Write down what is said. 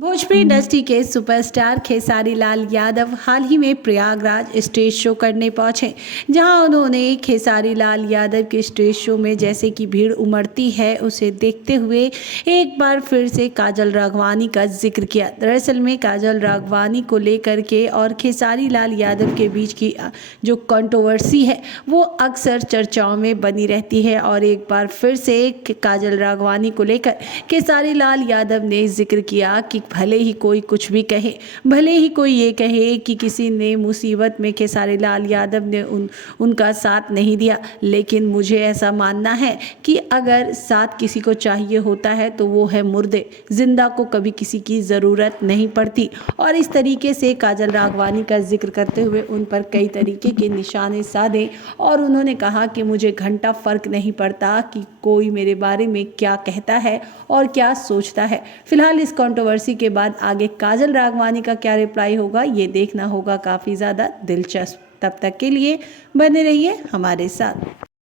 Bhojpuri industry के superstar Khesari Lal Yadav हाल ही में Prayagraj stage show करने पहुंचे, जहां उन्होंने खेसारी लाल यादव के स्टेज शो में जैसे कि भीड़ उमड़ती है उसे देखते हुए एक बार फिर से काजल राघवानी का जिक्र किया। दरअसल में काजल राघवानी को लेकर के और खेसारी लाल यादव के बीच की जो कंट्रोवर्सी है वो अक्सर चर्चाओं में बनी रहती है और एक बार फिर से काजल राघवानी को लेकर खेसारी लाल यादव ने जिक्र किया कि भले ही कोई कुछ भी कहे, भले ही कोई ये कहे कि किसी ने मुसीबत में खेसारी लाल यादव ने उनका साथ नहीं दिया, लेकिन मुझे ऐसा मानना है कि अगर साथ किसी को चाहिए होता है तो वो है मुर्दे, जिंदा को कभी किसी की ज़रूरत नहीं पड़ती। और इस तरीके से काजल राघवानी का जिक्र करते हुए उन पर कई तरीके के निशाने साधे और उन्होंने कहा कि मुझे घंटा फ़र्क नहीं पड़ता कि कोई मेरे बारे में क्या कहता है और क्या सोचता है। फिलहाल इस कंट्रोवर्सी के बाद आगे काजल राघवानी का क्या रिप्लाई होगा ये देखना होगा काफ़ी ज़्यादा दिलचस्प। तब तक के लिए बने रहिए हमारे साथ।